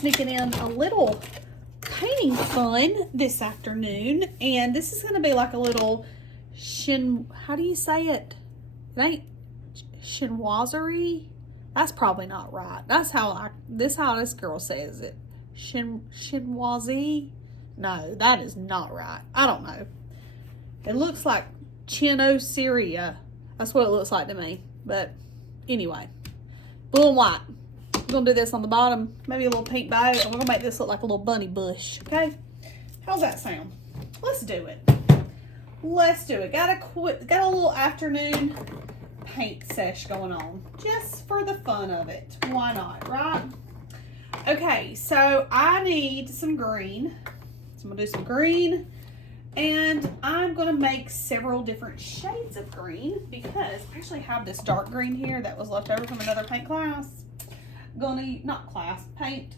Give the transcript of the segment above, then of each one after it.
sneaking in a little painting fun this afternoon, and this is going to be like a little how do you say it? It ain't chinoiserie. That's probably not right. That's how this girl says it. Chinoiserie. No, that is not right. I don't know. It looks like Chinoiserie. That's what it looks like to me. But anyway, blue and white. We're going to do this on the bottom. Maybe a little pink bow. And we're going to make this look like a little bunny bush. Okay? How's that sound? Let's do it. Let's do it. Got a little afternoon paint sesh going on. Just for the fun of it. Why not, right? Okay, so I need some green. So I'm going to do some green. And I'm going to make several different shades of green because I actually have this dark green here that was left over from another paint class. Paint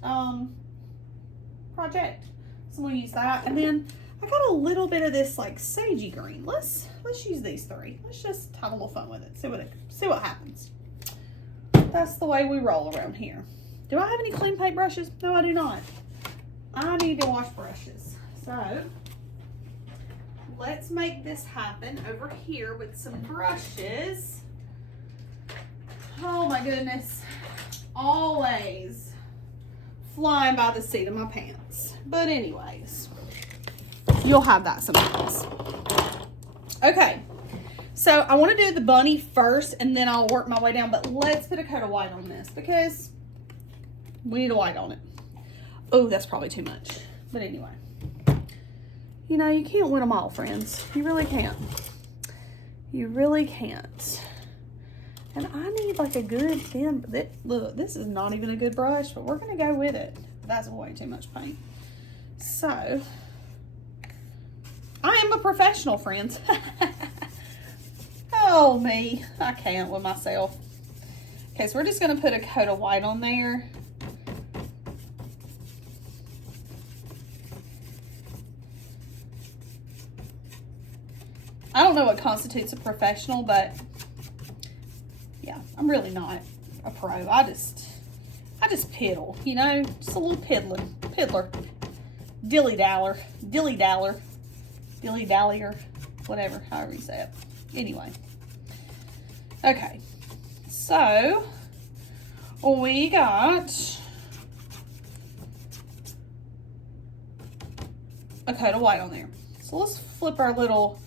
project. So I'm going to use that. And then I got a little bit of this like sagey green. Let's use these three. Let's just have a little fun with it. See what happens. That's the way we roll around here. Do I have any clean paint brushes? No, I do not. I need to wash brushes. So let's make this happen over here with some brushes. Oh my goodness. Always flying by the seat of my pants. But anyways, you'll have that sometimes. Okay. So I want to do the bunny first and then I'll work my way down. But let's put a coat of white on this because we need a white on it. Oh, that's probably too much. But anyway. You know, you can't win them all, friends. You really can't. You really can't. And I need like a good thin, look, this is not even a good brush, but we're going to go with it. That's way too much paint. So, I am a professional, friends. Oh, me. I can't with myself. Okay, so we're just going to put a coat of white on there. I don't know what constitutes a professional, but yeah, I'm really not a pro. I just piddle, you know, just a little piddler, dilly-daller, whatever, however you say it. Anyway, okay, so we got a coat of white on there. So let's flip our little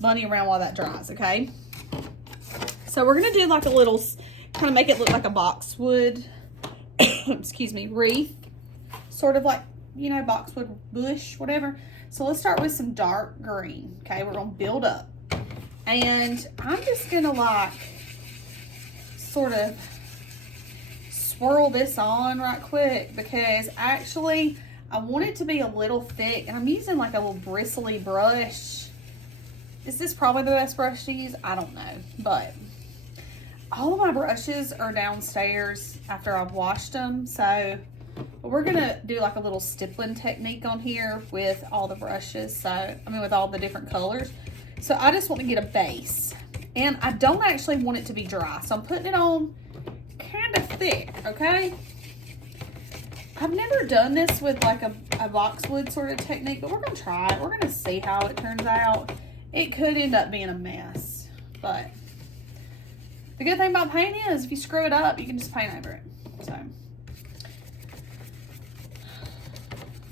bunny around while that dries, okay? So we're gonna do like a little, kind of make it look like a boxwood, excuse me, wreath, sort of like, you know, boxwood bush, whatever. So let's start with some dark green, okay? We're gonna build up. And I'm just gonna like, sort of swirl this on right quick because actually I want it to be a little thick and I'm using like a little bristly brush. Is this probably the best brush to use? I don't know, but all of my brushes are downstairs after I've washed them. So we're gonna do like a little stippling technique on here with all the brushes. So, I mean, with all the different colors. So I just want to get a base and I don't actually want it to be dry. So I'm putting it on kind of thick, okay? I've never done this with like a boxwood sort of technique, but we're gonna try it. We're gonna see how it turns out. It could end up being a mess, but the good thing about paint is if you screw it up, you can just paint over it. So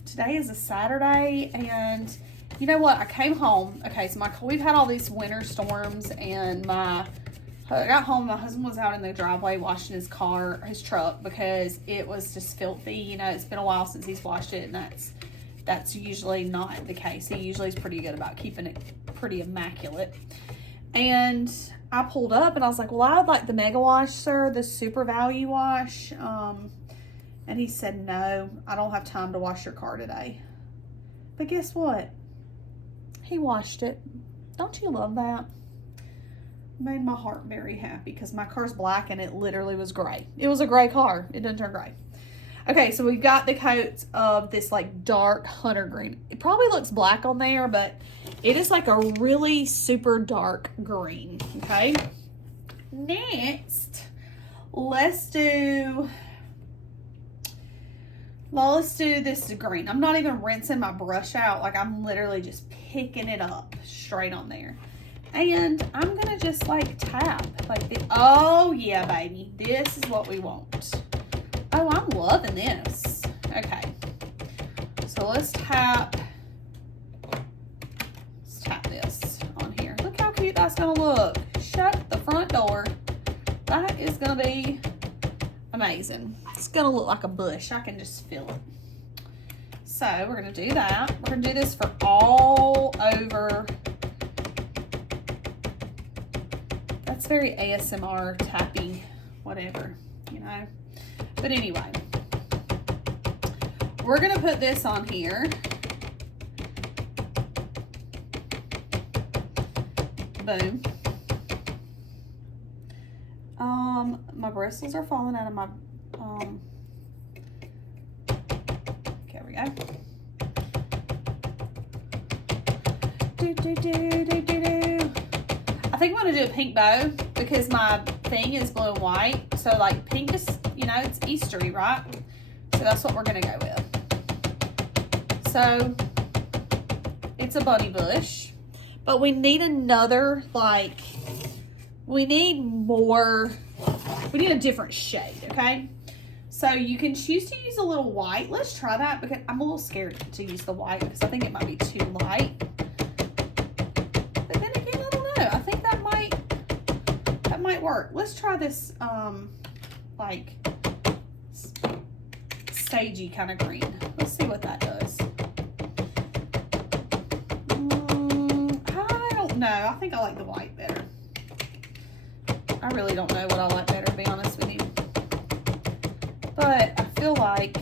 today is a Saturday and you know what? I came home. Okay, so we've had all these winter storms and I got home, my husband was out in the driveway washing his truck because it was just filthy. You know, it's been a while since he's washed it and that's usually not the case. He usually is pretty good about keeping it pretty immaculate. And I pulled up and I was like, well, I would like the Mega Wash, sir, the Super Value Wash. And he said, no, I don't have time to wash your car today. But guess what? He washed it. Don't you love that? Made my heart very happy because my car's black and it literally was gray. It was a gray car. It didn't turn gray. Okay, so we've got the coats of this like dark hunter green. It probably looks black on there, but it is like a really super dark green, okay? Next, let's do Well, let's do this green. I'm not even rinsing my brush out. Like, I'm literally just picking it up straight on there. And I'm gonna just like tap like this. Oh yeah, baby, this is what we want. Oh, I'm loving this. Okay, so let's tap this on here. Look how cute that's gonna look. Shut the front door. That is gonna be amazing. It's gonna look like a bush. I can just feel it. So we're gonna do that. We're gonna do this for all over. That's very ASMR tappy, whatever, you know. But anyway, we're gonna put this on here. Boom. My bristles are falling out of my, okay, we go. I think I'm gonna do a pink bow because my thing is blue and white. So like pink is, you know, it's Eastery, right? So that's what we're gonna go with. So it's a bunny bush, but we need another, like, we need a different shade, okay? So you can choose to use a little white. Let's try that because I'm a little scared to use the white because I think it might be too light. But then again, I don't know. I think that might work. Let's try this, like, sagey kind of green. Let's see what that does. I don't know. I think I like the white better. I really don't know what I like better, to be honest with you. But I feel like,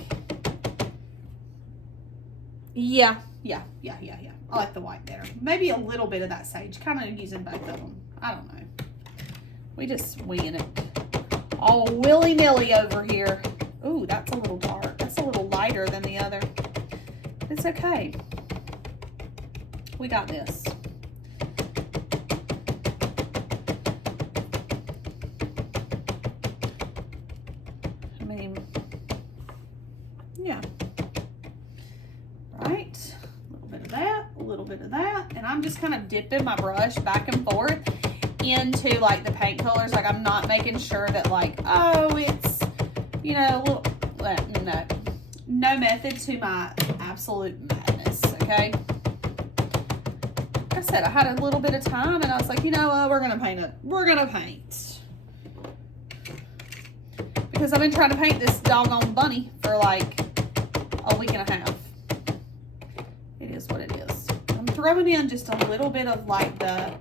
yeah. I like the white better. Maybe a little bit of that sage, kind of using both of them. I don't know. We just winging it. All willy-nilly over here. Ooh, that's a little dark. That's a little lighter than the other. It's okay. We got this. I mean, yeah. Right. A little bit of that, a little bit of that. And I'm just kind of dipping my brush back and forth into like the paint colors. Like I'm not making sure that like, oh, it's, you know, no method to my absolute madness, okay? Like I said, I had a little bit of time and I was like, you know what, we're gonna paint it. We're gonna paint. Because I've been trying to paint this doggone bunny for like a week and a half. It is what it is. I'm throwing in just a little bit of like the,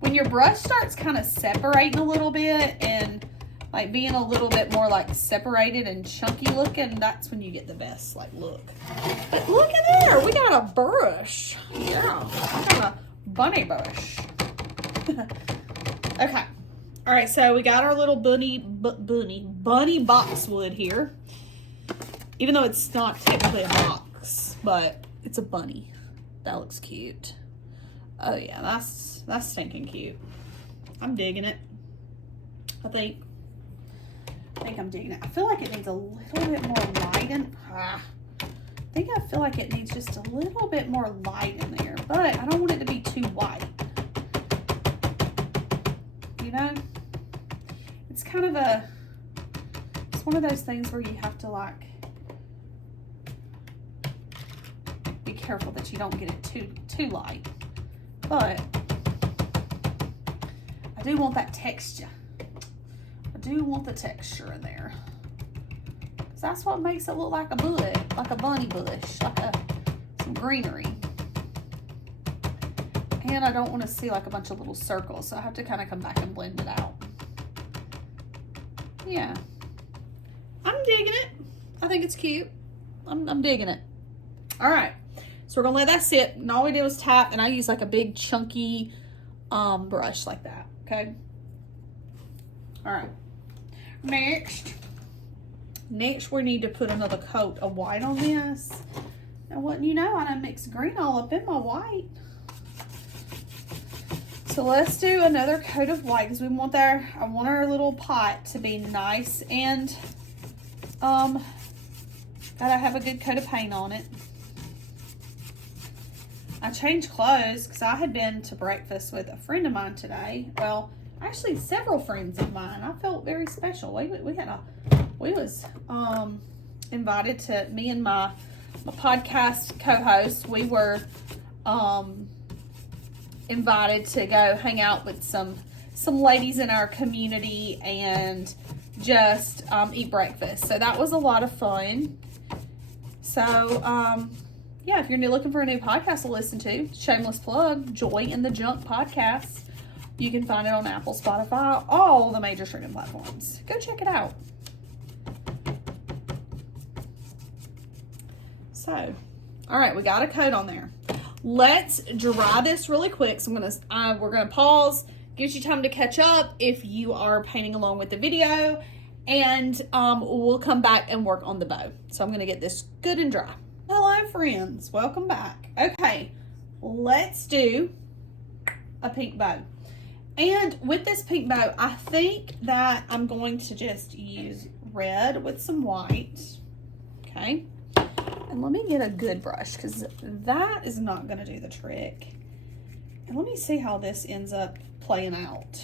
when your brush starts kind of separating a little bit and like being a little bit more like separated and chunky looking, that's when you get the best like look. But look at there, we got a bush. Yeah, I got a bunny bush. Okay, all right, so we got our little bunny boxwood here. Even though it's not technically a box, but it's a bunny. That looks cute. Oh yeah, that's stinking cute. I'm digging it. I think I'm digging it. I feel like it needs a little bit more light in. I feel like it needs just a little bit more light in there, but I don't want it to be too white. You know? It's kind of it's one of those things where you have to like be careful that you don't get it too light. But I do want that texture. I do want the texture in there. Because that's what makes it look like a bush, like a bunny bush, like some greenery. And I don't want to see like a bunch of little circles, so I have to kind of come back and blend it out. Yeah. I'm digging it. I think it's cute. I'm digging it. All right. So we're gonna let that sit, and all we did was tap, and I use like a big chunky brush like that, okay? All right. Next we need to put another coat of white on this. And wouldn't you know, I done mixed green all up in my white. So let's do another coat of white because I want our little pot to be nice and Gotta have a good coat of paint on it. I changed clothes because I had been to breakfast with a friend of mine today. Well, actually several friends of mine. I felt very special. We was invited to, me and my podcast co-host, we were invited to go hang out with some ladies in our community and just eat breakfast. So that was a lot of fun. So yeah, if you're looking for a new podcast to listen to, shameless plug, Joy in the Junk podcast. You can find it on Apple, Spotify, all the major streaming platforms. Go check it out. So, all right, we got a coat on there. Let's dry this really quick. So we're gonna pause, gives you time to catch up if you are painting along with the video, and we'll come back and work on the bow. So I'm gonna get this good and dry. Hello friends, welcome back. Okay, let's do a pink bow. And with this pink bow, I think that I'm going to just use red with some white. Okay. And let me get a good brush because that is not going to do the trick. And let me see how this ends up playing out.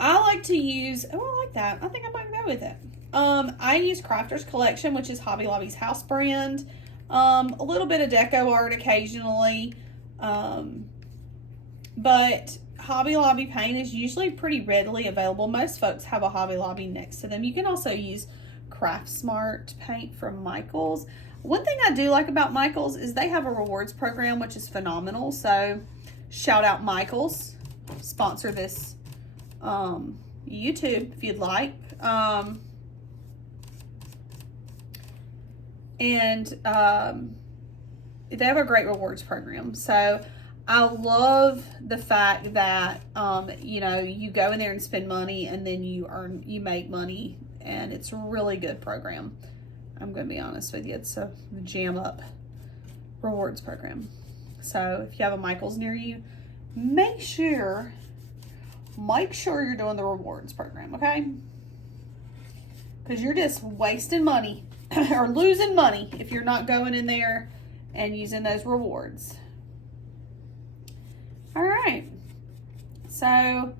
I like to use, oh, I like that. I think I might go with it. I use Crafter's Collection, which is Hobby Lobby's house brand. A little bit of deco art occasionally. But Hobby Lobby paint is usually pretty readily available. Most folks have a Hobby Lobby next to them. You can also use Craft Smart paint from Michaels. One thing I do like about Michaels is they have a rewards program, which is phenomenal. So shout out Michaels. Sponsor this YouTube if you'd like. They have a great rewards program. So I love the fact that, you know, you go in there and spend money and then you make money, and it's a really good program. I'm going to be honest with you. It's a jam up rewards program. So if you have a Michaels near you, make sure you're doing the rewards program, okay? Because you're just wasting money or losing money if you're not going in there and using those rewards. All right, so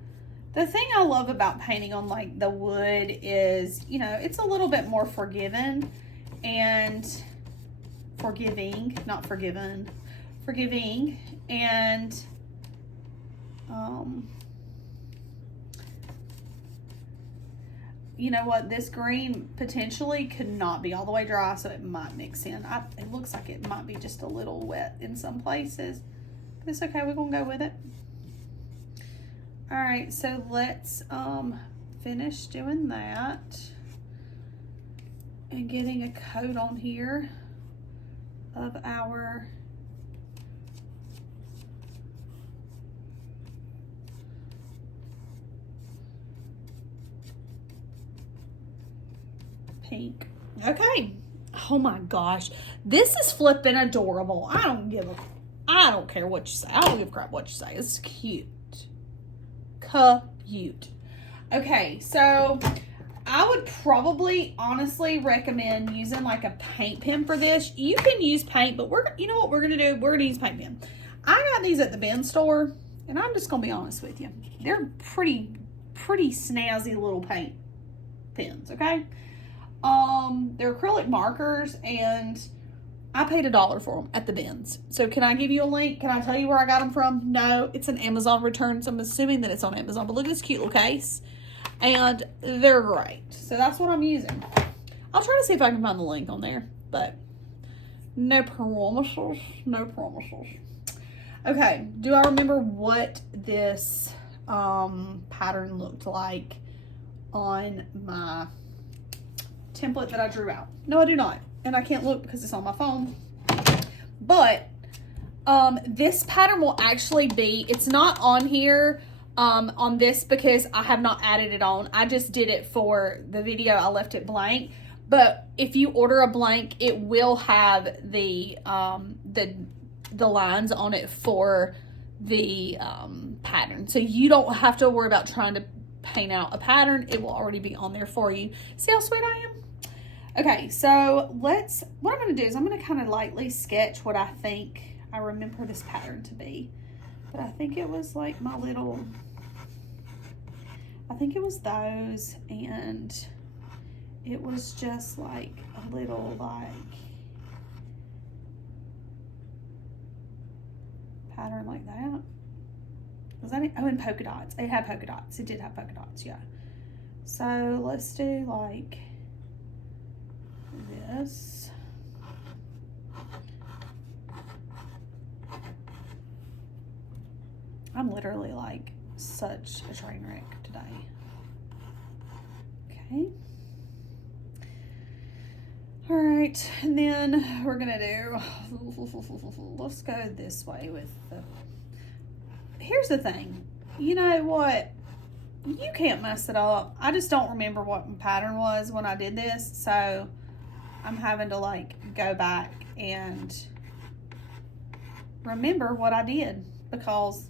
the thing I love about painting on like the wood is, you know, it's a little bit more forgiving and forgiving, not forgiven, forgiving. And you know what, this green potentially could not be all the way dry, so it might mix in. It looks like it might be just a little wet in some places. It's okay, we're gonna go with it. All right, so let's finish doing that and getting a coat on here of our pink. Okay. Oh my gosh, this is flipping adorable. I don't care what you say. I don't give a crap what you say. It's cute. Cute. Okay, so I would probably honestly recommend using like a paint pen for this. You can use paint, but you know what we're gonna do? We're gonna use paint pen. I got these at the bin store, and I'm just gonna be honest with you. They're pretty snazzy little paint pens, okay? They're acrylic markers, and I paid $1 for them at the bins. So can I give you a link? Can I tell you where I got them from? No, it's an Amazon return, so I'm assuming that it's on Amazon. But look at this cute little case, and they're great. So that's what I'm using. I'll try to see if I can find the link on there, but no promises, no promises. Okay, do I remember what this pattern looked like on my template that I drew out? No, I do not. And I can't look because it's on my phone. But this pattern will actually be, it's not on here on this because I have not added it on. I just did it for the video. I left it blank. But if you order a blank, it will have the lines on it for the pattern. So you don't have to worry about trying to paint out a pattern. It will already be on there for you. See how sweet I am? Okay, so what I'm going to do is I'm going to kind of lightly sketch what I think I remember this pattern to be. But I think it was like I think it was those, and it was just like a little like pattern like that. Was that it? Oh, and polka dots. It had polka dots. It did have polka dots, yeah. So let's do like this. I'm literally like such a train wreck today. Okay. All right, and then we're gonna do, let's go this way with the, here's the thing. You know what? You can't mess it up. I just don't remember what my pattern was when I did this, so I'm having to like go back and remember what I did because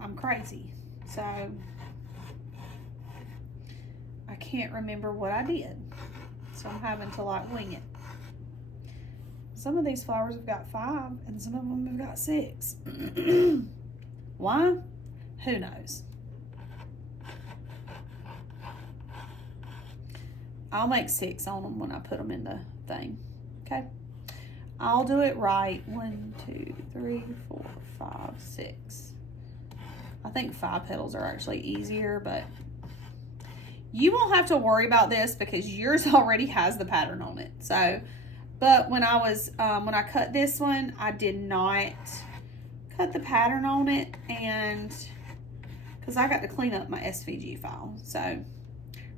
I'm crazy. So I can't remember what I did. So I'm having to like wing it. Some of these flowers have got 5 and some of them have got 6. Why? Who knows? I'll make 6 on them when I put them in the thing. Okay. I'll do it right. 1, 2, 3, 4, 5, 6. I think 5 petals are actually easier, but you won't have to worry about this because yours already has the pattern on it. So, but when I was, when I cut this one, I did not cut the pattern on it, and because I got to clean up my SVG file. So,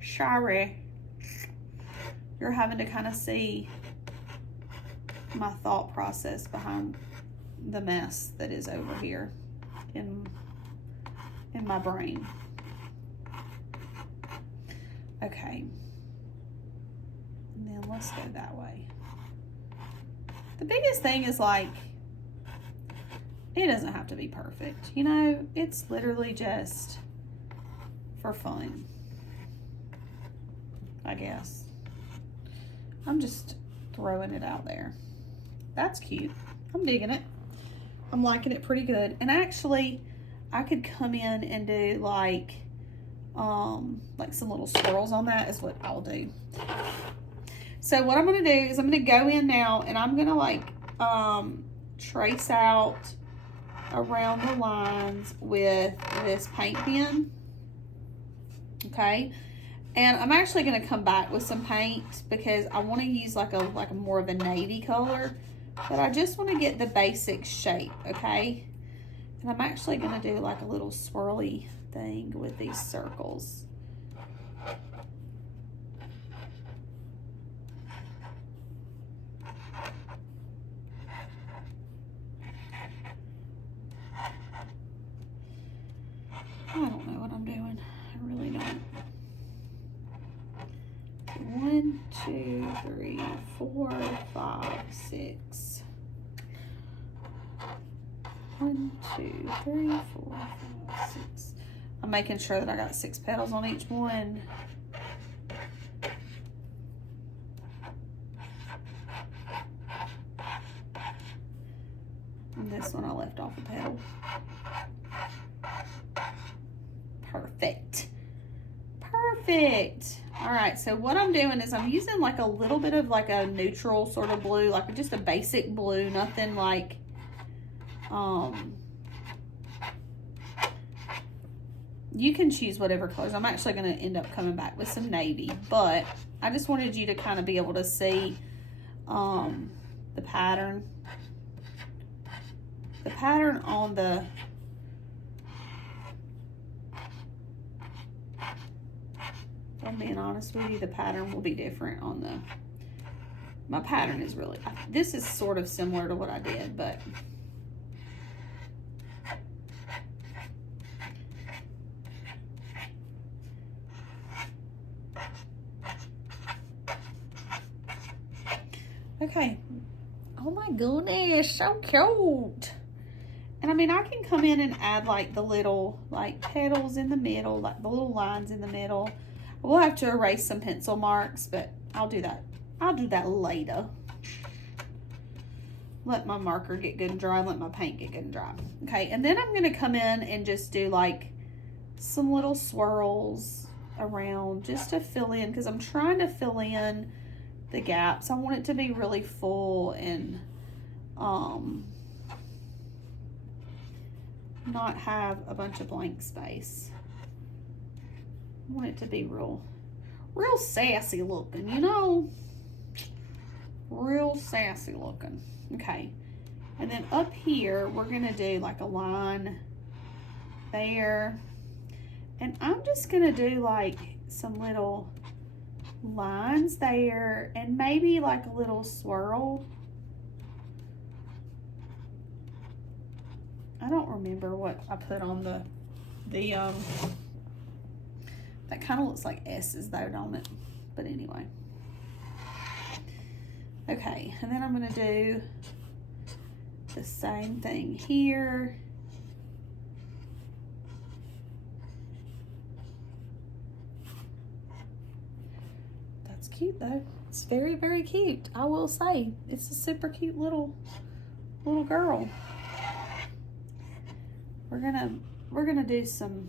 sorry. You're having to kind of see my thought process behind the mess that is over here in my brain. Okay. And then let's go that way. The biggest thing is like, it doesn't have to be perfect. You know, it's literally just for fun, I guess. I'm just throwing it out there. That's cute. I'm digging it. I'm liking it pretty good. And actually, I could come in and do like some little swirls on that is what I'll do. So what I'm going to do is I'm going to go in now and I'm going to like trace out around the lines with this paint pen. Okay. And I'm actually going to come back with some paint because I want to use like a more of a navy color, but I just want to get the basic shape. Okay. And I'm actually going to do like a little swirly thing with these circles. I don't know what I'm doing. I really don't. 1, 2, 3, 4, 5, 6. 1, 2, 3, 4, 5, 6. I'm making sure that I got 6 petals on each one. And this one I left off a petal. Perfect. Perfect. All right, so what I'm doing is I'm using like a little bit of like a neutral sort of blue, like just a basic blue, nothing like, you can choose whatever colors. I'm actually going to end up coming back with some navy, but I just wanted you to kind of be able to see the pattern. The pattern on the if I'm being honest with you, the pattern will be different on the, my pattern is really, this is sort of similar to what I did, but okay. Oh my goodness, so cute. And I mean, I can come in and add like the little like petals in the middle, like the little lines in the middle. We'll have to erase some pencil marks, but I'll do that. I'll do that later. Let my marker get good and dry and let my paint get good and dry. Okay, and then I'm gonna come in and just do like some little swirls around just to fill in, because I'm trying to fill in the gaps. I want it to be really full and not have a bunch of blank space. I want it to be real sassy looking, you know? Real sassy looking. Okay. And then up here, we're gonna do like a line there. And I'm just gonna do like some little lines there and maybe like a little swirl. I don't remember what I put on the that kind of looks like S's though, don't it? But anyway. Okay, and then I'm gonna do the same thing here. That's cute though. It's very, very cute. I will say, it's a super cute little girl. We're gonna do some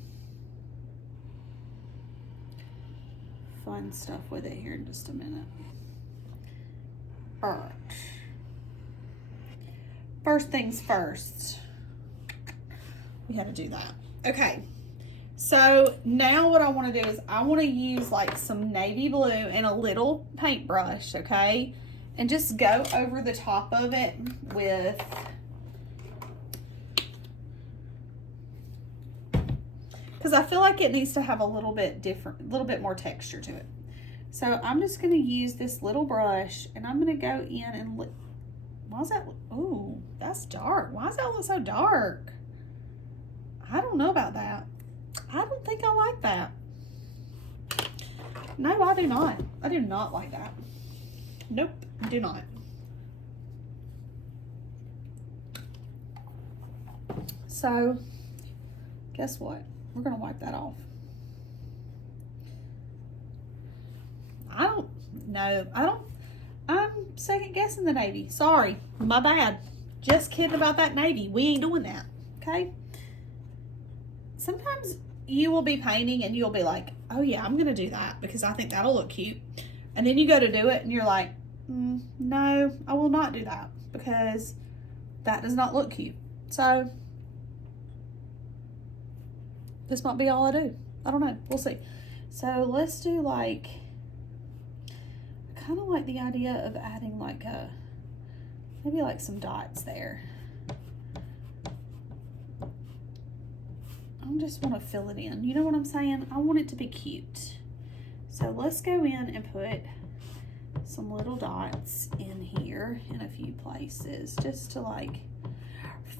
fun stuff with it here in just a minute. All right. First things first. We had to do that. Okay. So now what I want to do is I want to use like some navy blue and a little paintbrush, okay? And just go over the top of it with because I feel like it needs to have a little bit different, a little bit more texture to it. So I'm just going to use this little brush and I'm going to go in and look. Why is that? Ooh, that's dark. Why does that look so dark? I don't know about that. I don't think I like that. No, I do not. I do not like that. Nope, I do not. So, guess what? We're gonna wipe that off. I'm second guessing the navy. Sorry, my bad. Just kidding about that navy. We ain't doing that, okay? Sometimes you will be painting and you'll be like, oh yeah, I'm gonna do that because I think that'll look cute. And then you go to do it and you're like, no, I will not do that because that does not look cute. So this might be all I do. I don't know, we'll see. So let's do like, I kind of like the idea of adding like maybe like some dots there. I just want to fill it in. You know what I'm saying? I want it to be cute. So let's go in and put some little dots in here in a few places just to like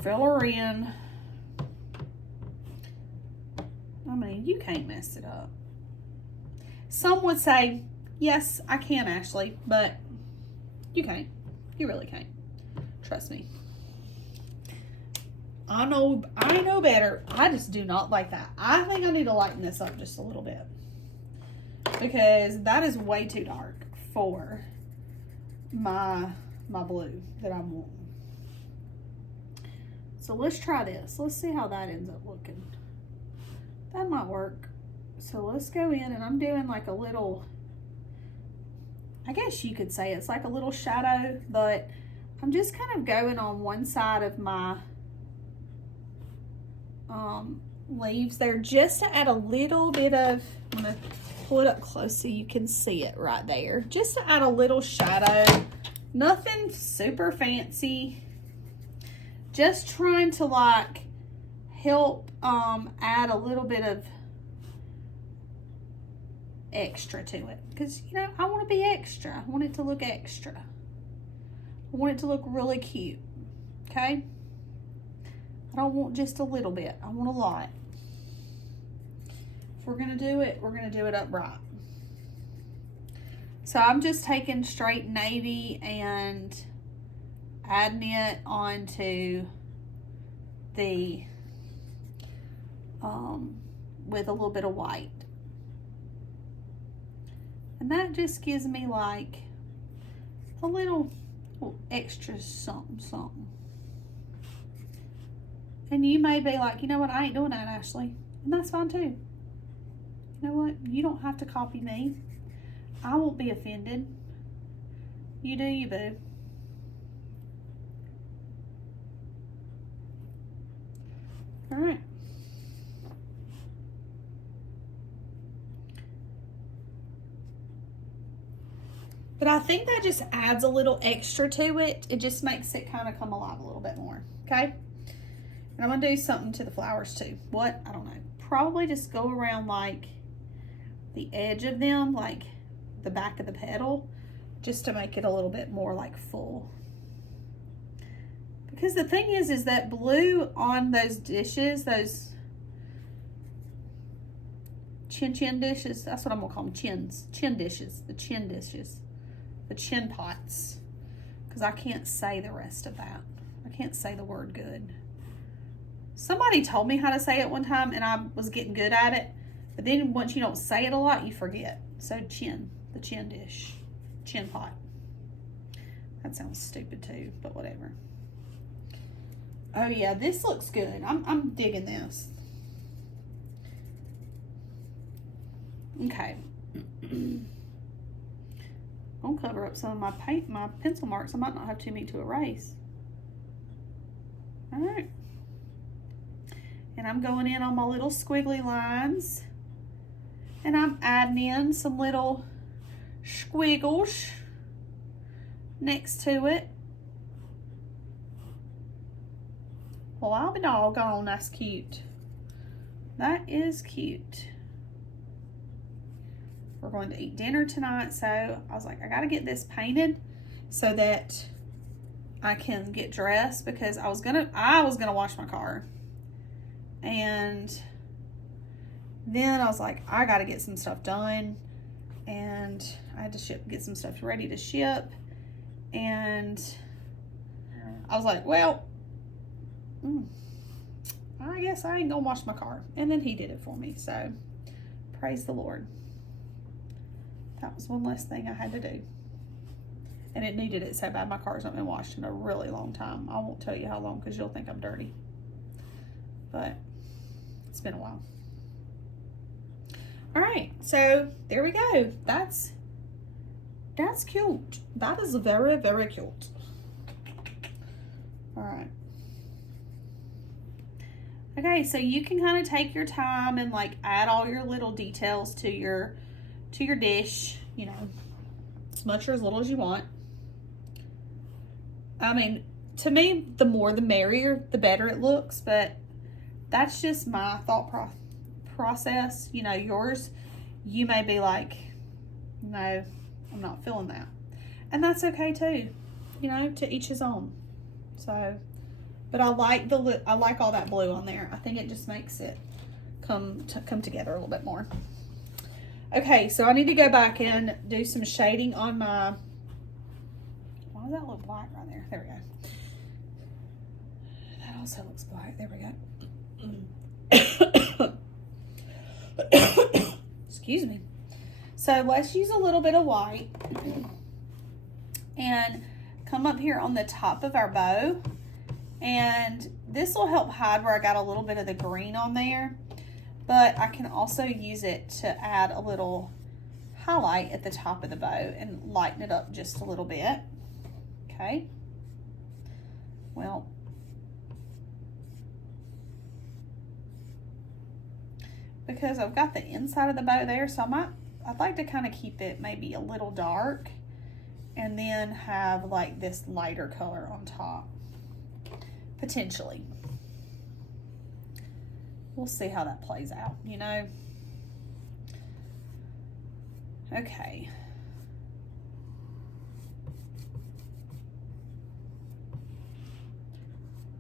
fill her in. I mean, you can't mess it up. Some would say, yes, I can, Ashley, but you can't. You really can't. Trust me. I know better. I just do not like that. I think I need to lighten this up just a little bit because that is way too dark for my blue that I'm wanting. So let's try this. Let's see how that ends up looking. That might work. So let's go in and I'm doing like a little, I guess you could say it's like a little shadow, but I'm just kind of going on one side of my leaves there just to add a little bit of, I'm gonna pull it up close so you can see it right there, just to add a little shadow. Nothing super fancy, just trying to like help add a little bit of extra to it, because you know I want to be extra. I want it to look extra. I want it to look really cute. Okay, I don't want just a little bit, I want a lot. If we're gonna do it, we're gonna do it up right. So I'm just taking straight navy and adding it onto the with a little bit of white. And that just gives me like a little extra something, something. And you may be like, you know what, I ain't doing that, Ashley. And that's fine too. You know what? You don't have to copy me. I won't be offended. You do you, boo. All right. But I think that just adds a little extra to it. It just makes it kind of come alive a little bit more, okay? And I'm gonna do something to the flowers too. What? I don't know. Probably just go around like the edge of them, like the back of the petal, just to make it a little bit more like full. Because the thing is that blue on those dishes, those chin dishes, that's what I'm gonna call them, chin dishes, the chin pots, because I can't say the rest of that. I can't say the word good. Somebody told me how to say it one time and I was getting good at it, but then once you don't say it a lot, you forget. So the chin dish, chin pot. That sounds stupid too, but whatever. Oh yeah, this looks good. I'm digging this. Okay. I'll cover up some of my pencil marks. I might not have too many to erase. All right. And I'm going in on my little squiggly lines. And I'm adding in some little squiggles next to it. Well, I'll be doggone, that's cute. That is cute. We're going to eat dinner tonight, so I was like, I gotta get this painted so that I can get dressed, because I was gonna wash my car. And then I was like, I gotta get some stuff done, and I had to get some stuff ready to ship. And I was like, well, I guess I ain't gonna wash my car. And then he did it for me, so praise the Lord. That was one less thing I had to do. And it needed it so bad. My car's not been washed in a really long time. I won't tell you how long, because you'll think I'm dirty. But it's been a while. All right, so there we go. That's cute. That is very, very cute. All right. Okay, so you can kind of take your time and like add all your little details to your dish, you know, as much or as little as you want. I mean, to me, the more the merrier, the better it looks, but that's just my thought process. You know, yours, you may be like, no, I'm not feeling that. And that's okay too, you know, to each his own. So, but I like all that blue on there. I think it just makes it come together a little bit more. Okay, so I need to go back and do some shading on my, why does that look black right there? There we go. That also looks black. There we go. Excuse me. So let's use a little bit of white and come up here on the top of our bow. And this will help hide where I got a little bit of the green on there. But I can also use it to add a little highlight at the top of the bow and lighten it up just a little bit. Okay. Well, because I've got the inside of the bow there, so I'd like to kind of keep it maybe a little dark and then have like this lighter color on top, potentially. We'll see how that plays out, you know. Okay.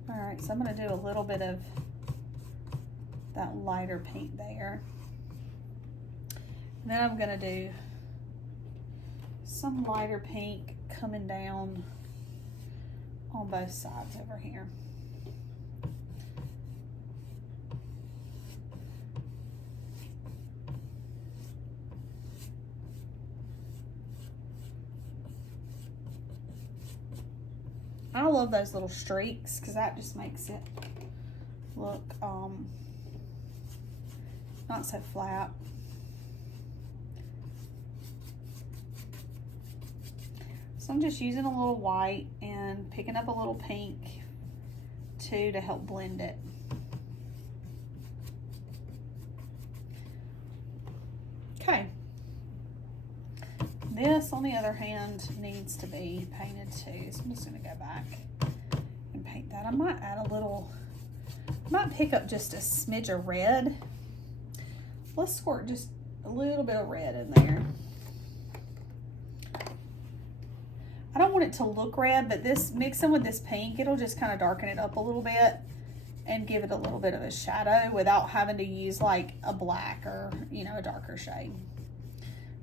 All right, so I'm going to do a little bit of that lighter pink there. And then I'm going to do some lighter pink coming down on both sides over here. I love those little streaks because that just makes it look not so flat. So I'm just using a little white and picking up a little pink too to help blend it. Okay. This, on the other hand, needs to be painted too. So I'm just going to go back and paint that. I might add a little, I might pick up just a smidge of red. Let's squirt just a little bit of red in there. I don't want it to look red, but this, mixing with this pink, it'll just kind of darken it up a little bit and give it a little bit of a shadow without having to use like a black or, you know, a darker shade.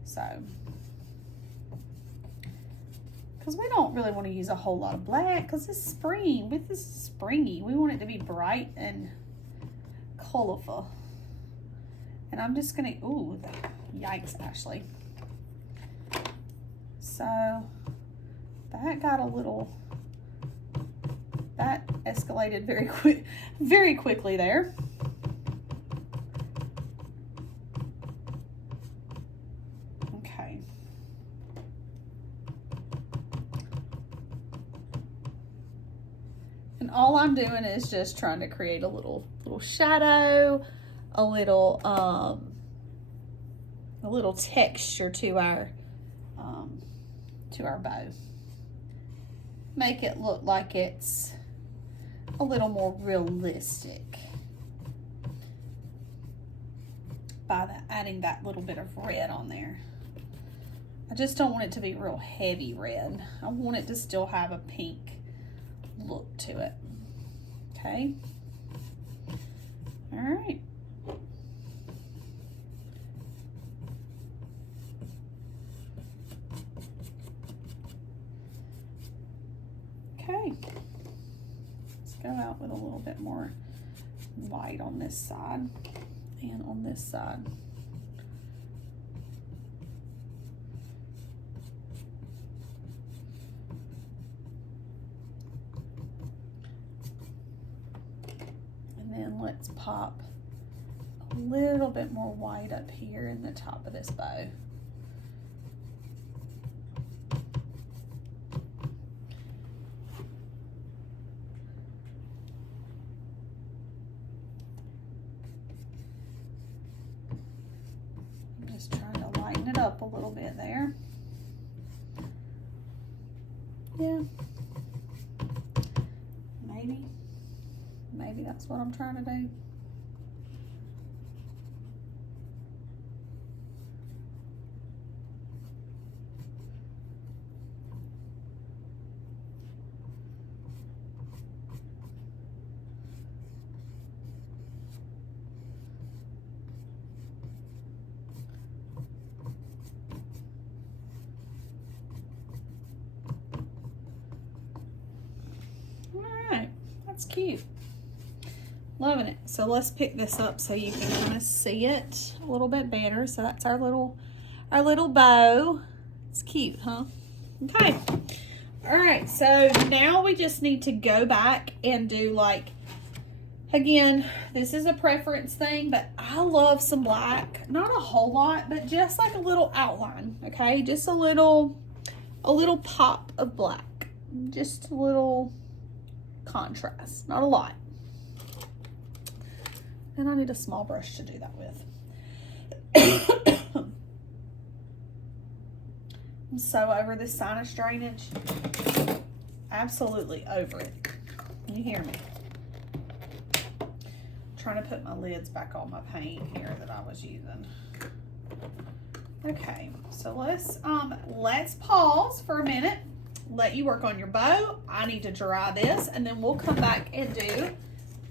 So, because we don't really want to use a whole lot of black because it's spring. With this springy, we want it to be bright and colorful. And I'm just gonna, ooh, yikes, Ashley. So that got a little, that escalated very quickly there. Okay. And all I'm doing is just trying to create a little shadow, a little texture to our bow. Make it look like it's a little more realistic by adding that little bit of red on there. I just don't want it to be real heavy red. I want it to still have a pink look to it. Okay. All right. Okay, let's go out with a little bit more white on this side and on this side. And then let's pop a little bit more white up here in the top of this bow. Just trying to lighten it up a little bit there. Yeah. Maybe that's what I'm trying to do. That's cute. Loving it. So let's pick this up so you can kind of see it a little bit better. So that's our little bow. It's cute, huh? Okay. All right. So now we just need to go back and do like, again, this is a preference thing, but I love some black. Not a whole lot, but just like a little outline. Okay. Just a little pop of black. Just a little contrast, not a lot. And I need a small brush to do that with. I'm so over this sinus drainage. Absolutely over it. Can you hear me? I'm trying to put my lids back on my paint here that I was using. Okay, so let's pause for a minute. Let you work on your bow. I need to dry this, and then we'll come back and do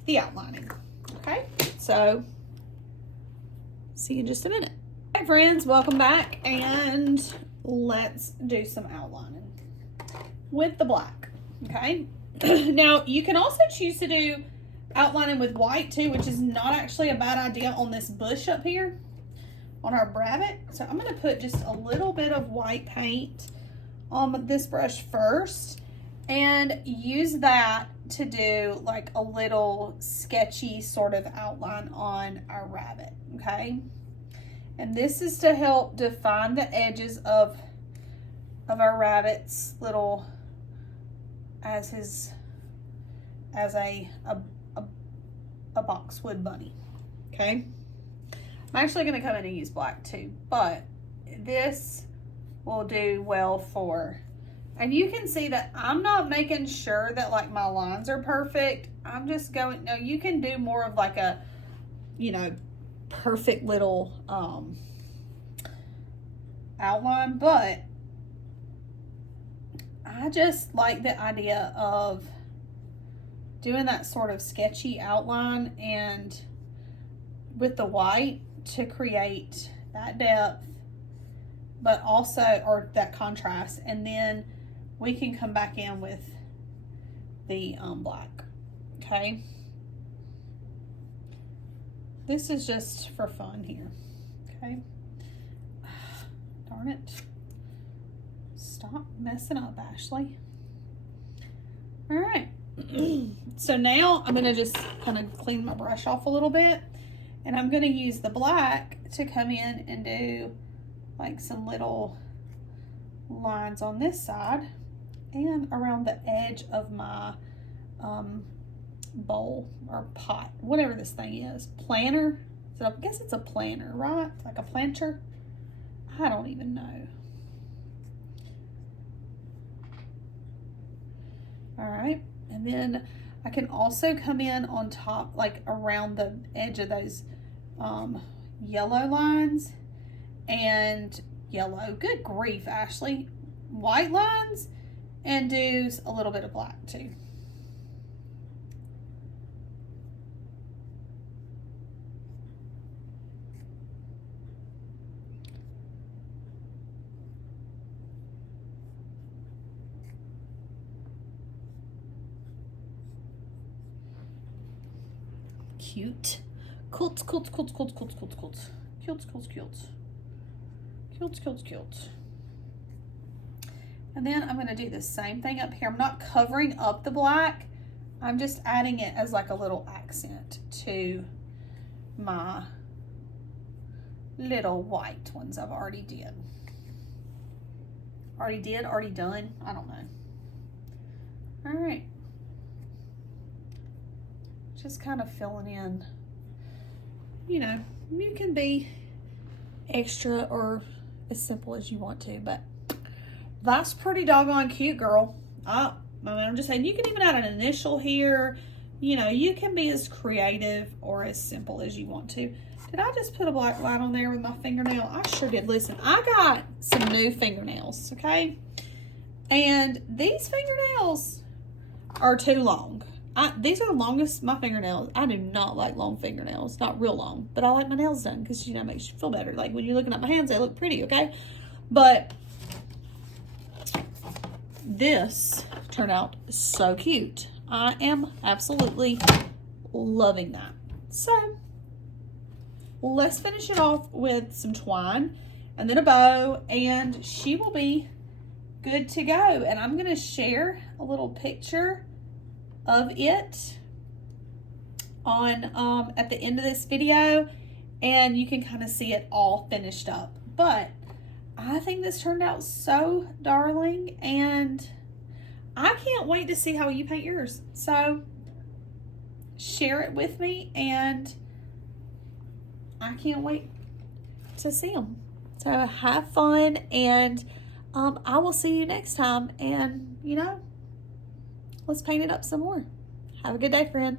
the outlining. Okay, so see you in just a minute. Hey friends, welcome back, and let's do some outlining with the black. Okay, now you can also choose to do outlining with white too, which is not actually a bad idea on this bush up here on our rabbit. So I'm going to put just a little bit of white paint on this brush first, and use that to do like a little sketchy sort of outline on our rabbit, okay? And this is to help define the edges of our rabbit's little, as a boxwood bunny, okay? I'm actually gonna come in and use black too, but this will do well for, and you can see that I'm not making sure that like my lines are perfect. I'm just going, no, you can do more of like a, you know, perfect little outline, but I just like the idea of doing that sort of sketchy outline and with the white to create that depth, but also, or that contrast, and then we can come back in with the black, okay? This is just for fun here, okay? Darn it. Stop messing up, Ashley. All right. So now I'm gonna just kind of clean my brush off a little bit, and I'm gonna use the black to come in and do like some little lines on this side and around the edge of my bowl or pot, whatever this thing is. Planter. So I guess it's a planter, right? Like a planter. I don't even know. All right, and then I can also come in on top, like around the edge of those yellow lines and yellow, good grief, Ashley, white lines, and do a little bit of black too. Cute. Cute. And then I'm going to do the same thing up here. I'm not covering up the black. I'm just adding it as like a little accent to my little white ones I've already did. Already done? I don't know. All right. Just kind of filling in, you know, you can be extra or as simple as you want to, but that's pretty doggone cute, girl. I'm just saying, you can even add an initial here. You know, you can be as creative or as simple as you want to. Did I just put a black line on there with my fingernail? I sure did. Listen, I got some new fingernails, okay? And these fingernails are too long. These are the longest, my fingernails. I do not like long fingernails, not real long, but I like my nails done because, you know, it makes you feel better. Like when you're looking at my hands, they look pretty, okay? But this turned out so cute. I am absolutely loving that. So let's finish it off with some twine and then a bow, and she will be good to go. And I'm going to share a little picture of it on at the end of this video, and you can kind of see it all finished up. But I think this turned out so darling, and I can't wait to see how you paint yours. So share it with me, and I can't wait to see them. So have fun, and I will see you next time, and you know, let's paint it up some more. Have a good day, friend.